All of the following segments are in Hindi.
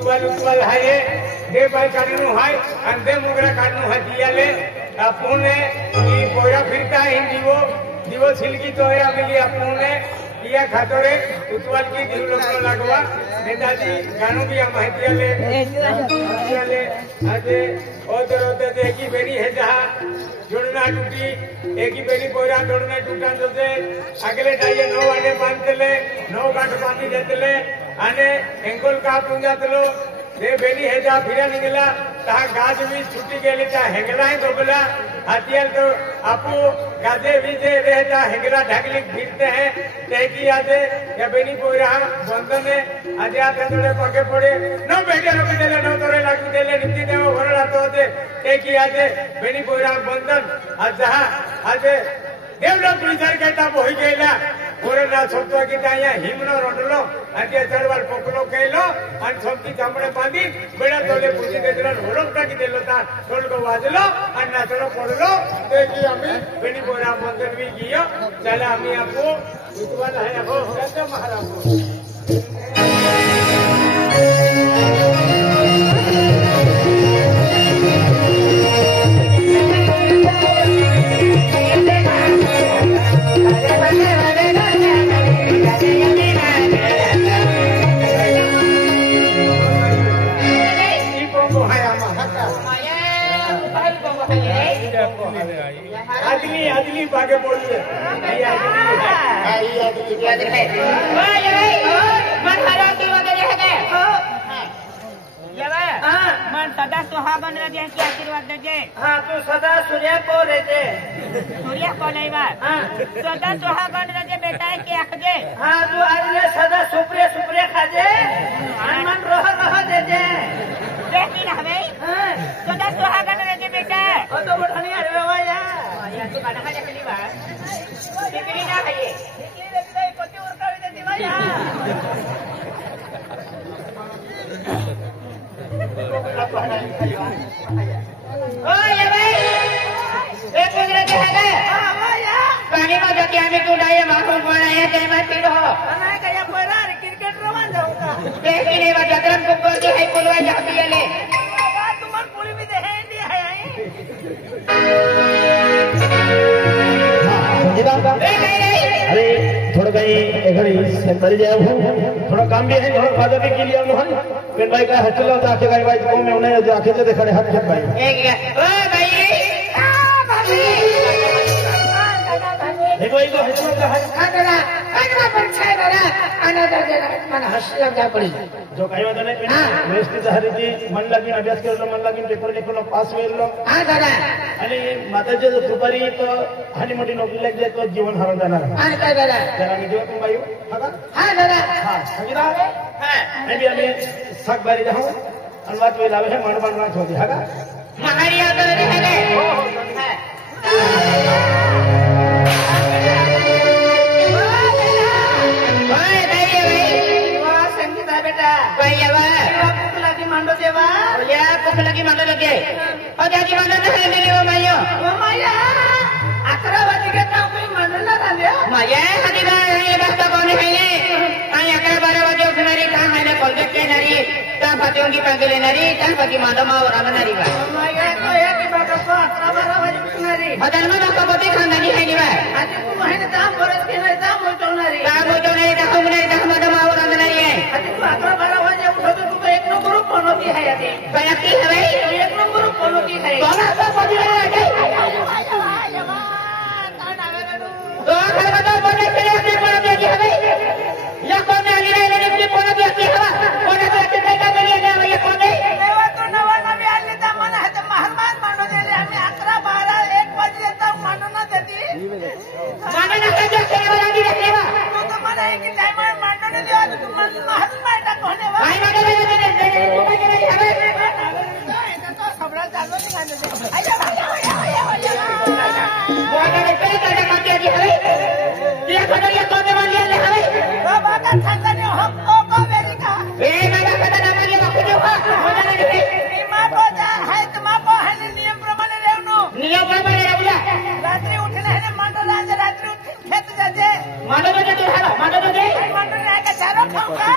उतवाल हाय दे बाय काढणू हाय आणि दे मोगरा काढणू हाय दियाले आपुने ई पोया फिरता हिंदीवो दिवो सिलकी तोया मिली आपुने किया खातोरे उतवाल की दिव लोक लागवा नेताजी गाणू भी माहिती आले आजे ओदर देखी बेरी है जहा जोड़ना टूटी एक ही बेरी पोरा जोड़ना टूटा तो से अगले जाइए 9 आने बांधले 9 गांठ बांधी देतले आने एंगल का पुंजातलो दे बेरी है जा फिरा निकला ता गाज भी छुट्टी गेली ता हेंगला है दोगला हाथियाल तो आपू गाजे विजे रहता हेंगला ढाकली फिरते हैं ते की आजे या बेनी पोरा बंधने आज आते थोड़े पके पड़े न बेटे रोक देले न तोरे लाग देले नित्य देव भरला तो दे ते की आजे बेनी पोरा बंधन आज आज देवलोक विचार करता होई गेला कोरेना सोतवा की ताया हिमनो रोडलो आजे चरवाल पोकलो केलो आणि सोमती चामडे बांधी बेडा तोले पुजी देदला होडक टाकी देलो ता टोलको वाजलो आणि नाचलो पडलो ते की आम्ही बेनी पोरा बंधन भी गियो चला आम्ही आपको उतवाल है हो गंदा महाराज आदमी बागे बोल रहे मन सदा सुहागन रजे की आशीर्वाद दे हाँ तू सदा सूर्य को रजे सूर्य को नहीं बात सदा सुहागन रजे बेटा है के आख दे हाँ तू आज ले सदा सुप्रे सुप्रे खाजे मन रह दे जे देखी ना हमें सदा सुहागन रजे बेटा ओ तो बढ़नी अरे वाया या तू काना का देखली बात टिकरी ना है ये टिकरी देखते ही कोटी उरका भी देती भाई ओ ये भाई एक गुजराती है ना पानी में जाके हमें तू डाये माखन बनाए ते मत पीड़ो मैं कया पोरा क्रिकेट रोमान जाऊंगा देखी नहीं बा जतरन को बोल के है पुलवा जाती है ले बात तुम्हार पुली भी दे इंडिया है अरे थोड़ा कहीं घड़ी मर जाए थोड़ा काम भी है थोड़ा फायदा भी के लिए मोहन फिर भाई का हचलो जाके भाई गांव में उन्हें जाके तो देखा हाथ खेत भाई एक ओ भाई देखो इको हचलो का हाथ अगला पर छे बड़ा अनदर दे मन हंसी लग जा पड़ी जो कहीं बात नहीं वेस्टी सहारी जी मन लगी अभ्यास कर लो मन लगी पेपर लिख लो पास वेल लो हां दादा आणि माताजी दुपारी तो हानी मोठी नोकरी लाग जाए तो जीवन हरवून जाणार हां दादा जरा मी जेव्हा तुम बाई हां दादा हां समझा हां आम्ही साग बारी जाऊ आणि वाट वेळ लावे मन बनवाच होती हा का महारी आदर है मांडो देवा या भूख लगी मांडो लगे और जाकी मांडो तो है मेरी वो माया 11 वाजे के ता कोई मांडला झाले माया कधी काय हे बसता कोणी आहे आणि 11-12 वाजे उठणारी काम आहे कोलगेट येणारी त्या पाठवून पागले येणारी त्या पाठी मांडो मावर आणणारी बा माया तो हे की बाबा 11-12 वाजे उठणारी बदल मग कबोती खानदानी आहे निवा आज तू महिने काम बरच केलं काम होतवणारी काम होतवणारी त्या मांडो मावर आणणारी आहे आज तू 11-12 वाजे उठतो तू एक नंबर पनोती है आदि काय की है भाई एक नंबर पनोती है कौन आता पदी आहे तो घर बता बोले चले अपने पनोती है भाई या कौन आली रे अपनी पनोती है कोण आता ते काय बोलिए ना ये कौन है देवा तो नवा नवी आली तर मला है तर महारमान मांडो दिले आम्ही 11-12 1 वाजे तक मांडो ना देती मांडो ना काय चले वाली रखले बा तो मला एक टाइम मांडो ने दिवा तू मला महान मांडा कोणे वा काय मांडो सबरा चालू निघाले आया वाटाने पे त्याच्या काट्याची हवे तिला खडल्या कोणे मारली आले हवे बाबा का सांगणे हो को वेरिका ए मला खडना मारली बापू देव वाटाने रे मापो जा है तो मापो है नियम प्रमाणे रेवनो नियम प्रमाणे रेवला रात्री उठले है मांडो रात्री उठ खेत जाजे मांडो दे तू हला मांडो दे मांडो ने का चारो खाऊ का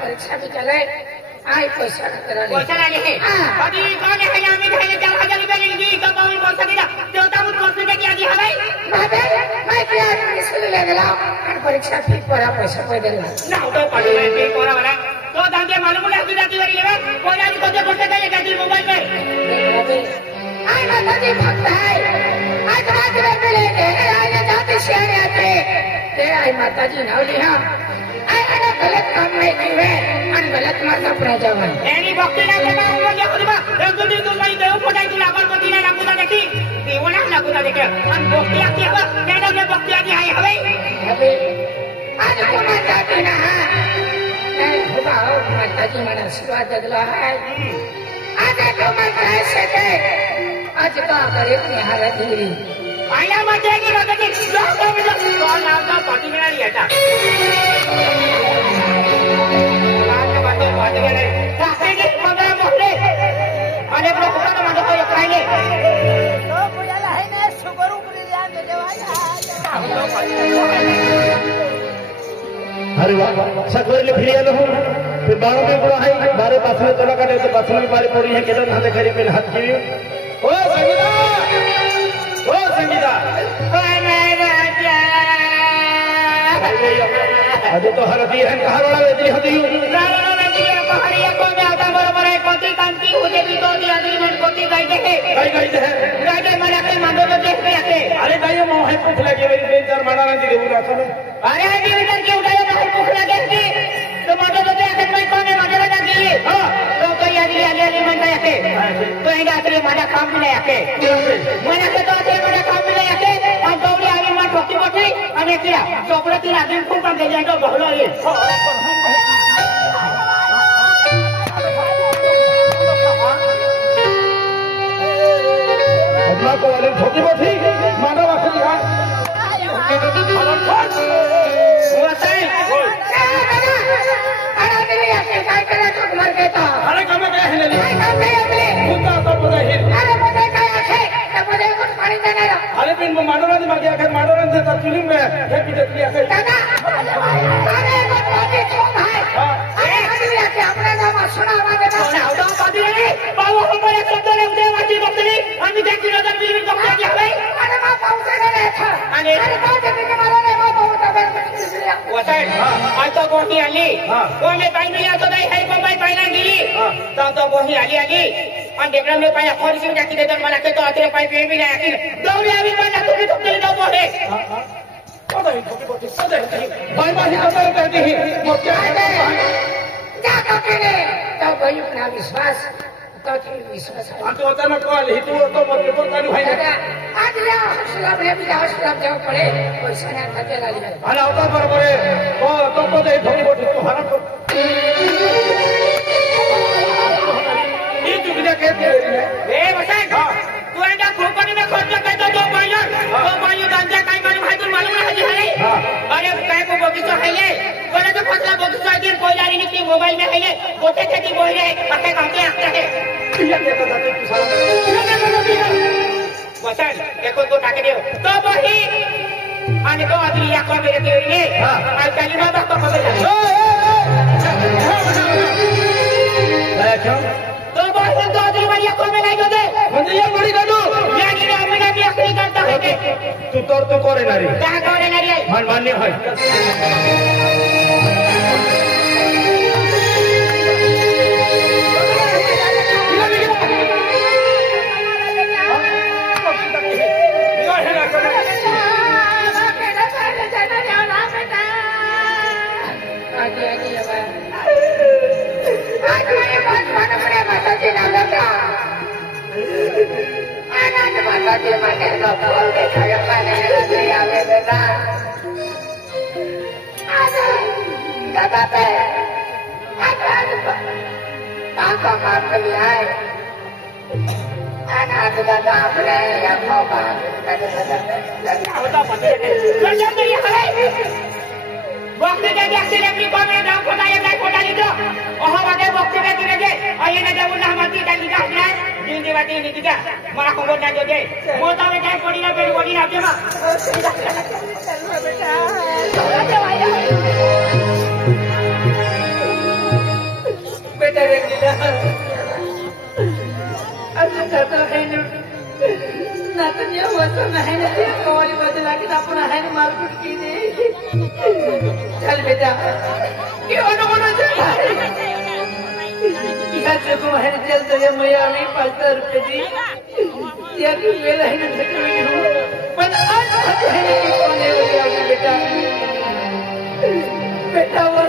परीक्षा भी चले आई पैसा परीक्षा फी पड़ा पैसा कोई देना तो दांगे मालूम है कि जाती वाली लेवा कोई आज को दे बोलते जाए जाती मोबाइल पे आई माता जी भक्त है आज रात में मिले आज जाती शहर आते आई माता जी नाव लिया आई अने गलत काम नहीं किए अन गलत माता प्रजावन एनी भक्ति ना के मैं हो गया खुदा एक दिन तो भाई देव पटाई तू लागल पति ना लागुदा देखी देवना लागुदा देखे अन भक्ति आती है मैंने ने भक्ति आती है हवे अबे आज को मैं जाती ना माता जी मन आशीर्वाद दगला है आज तो मैं कह सके आज का करे निहार धीरी आया मत की मत की लोग में तो नाम का पार्टी में नहीं आता नाम का पार्टी में नहीं काहे के पंद्रह मोहल्ले अने लोग का तो मतलब कोई खाएंगे तो बुझाला है ने सुगर ऊपर ध्यान दे देवाया अरे वाह सकवेले फिर आलो हूं फिर बारों में बड़ा है बारे पास में चला काटे तो पास में बारी पड़ी है किधर हाथ खरी पे हाथ की ओ संगीता अरे तो हर दी है कहां वाला वेदी होती हूं रावण वेदी पहाड़िया को में आता बराबर है कोटी कांति मुझे भी तो दिया एग्रीमेंट कोटी गई है गाइडे मारा के मांडो तो देख के आके अरे भाई मोह कुछ लगे मेरी बेन चार माना ना दी बोला तो अरे अभी इधर क्यों उठाया बाहर भूख लगे थी तो मांडो तो देख के मैं कौन है मांडो लगा दी हां तो कोई आगे मन में आके तो इंगा आखिर मारा काम में नहीं आके मैंने के तो आखिर मारा काम में नहीं आके और दौड़ी आगे मार ठोकी बोटी अने किया चोपड़ा तीन आदमी खूब काम दे जाएगा बहुलो ये अल्लाह को वाले ठोकी बोटी मारा वाखली हां अरे कम क्या है अरे पिन माडोरानी मागे आखिर माडोरान से तस्वीर में है कि जल्दी आके अपने नाम सुना हमारे बाबू हमारे शब्दों ने उदय वाची बकरी हम भी देखी नजर भी को क्या किया भाई अरे मां पहुंचे नहीं था अरे बहुत दिन मारो ने मां बहुत अबे वसाई आज तो बोही आली कोने पाई नहीं आ तो नहीं है को भाई पाई ना गिली तो बोही आली और देखला में पाया खोल से जाके दे दर मारा के तो आते पाई पे भी नहीं आती दौड़ी आवी पाना तो ले दो बोले भाई भाई तो कहती है जा के तो भाई अपना विश्वास ताकि विश्वास है हम तो अचानक कॉल ही तू तो मत को कानू है आज ले हौसला में भी हौसला जाओ पड़े पैसा ना खर्चे ला लिया अरे होता बरोबर है तो दे थोड़ी बहुत तो हरा को ये दुनिया कहते हैं ए बसन तू एंडा खोपड़ी में खर्च कर दो 2 बाइयर गांजा काई मालूम है जी है अरे काय को बगीचा है ये बोले तो फसला बगीचा दिन कोई लारी निकली मोबाइल में है ये गोटे खेती बोल रहे पट्टे काटे आते हैं ये देखो दादा तू सारा बसन देखो तो टाके दे तो वही आने को आदमी या को मेरे के लिए आज काली बाबा को पकड़ ले क्यों तो वही तो आदमी भैया को में नहीं दो दे मंदिर बड़ी गाडू यानी ना मैंने भी आखिरी करता है तू तोर तो करे ना रे क्या करे ना रे मान मान्य है वक्त jadi aksi kami dalam kota yang naik kota itu. Oh, ada waktu lagi lagi. Ayah nak jauh nak mati dan tidak jelas. Jadi mati ini tidak. Malah kau nak jadi. Mau tahu macam kau ni nak beri kau ni nak apa? बेटा रंगीला अच्छा चाहता है ना तो ये हुआ तो नहीं ना कवाली बदला के अपना है ना मारकुट की दे चल बेटा क्यों ना चल यह जो है चल तो ये मैं अभी 500 रुपए दी या कि मेरा है ना ठकवे हूं पर आज है ना कि कौन है वो बेटा बेटा वो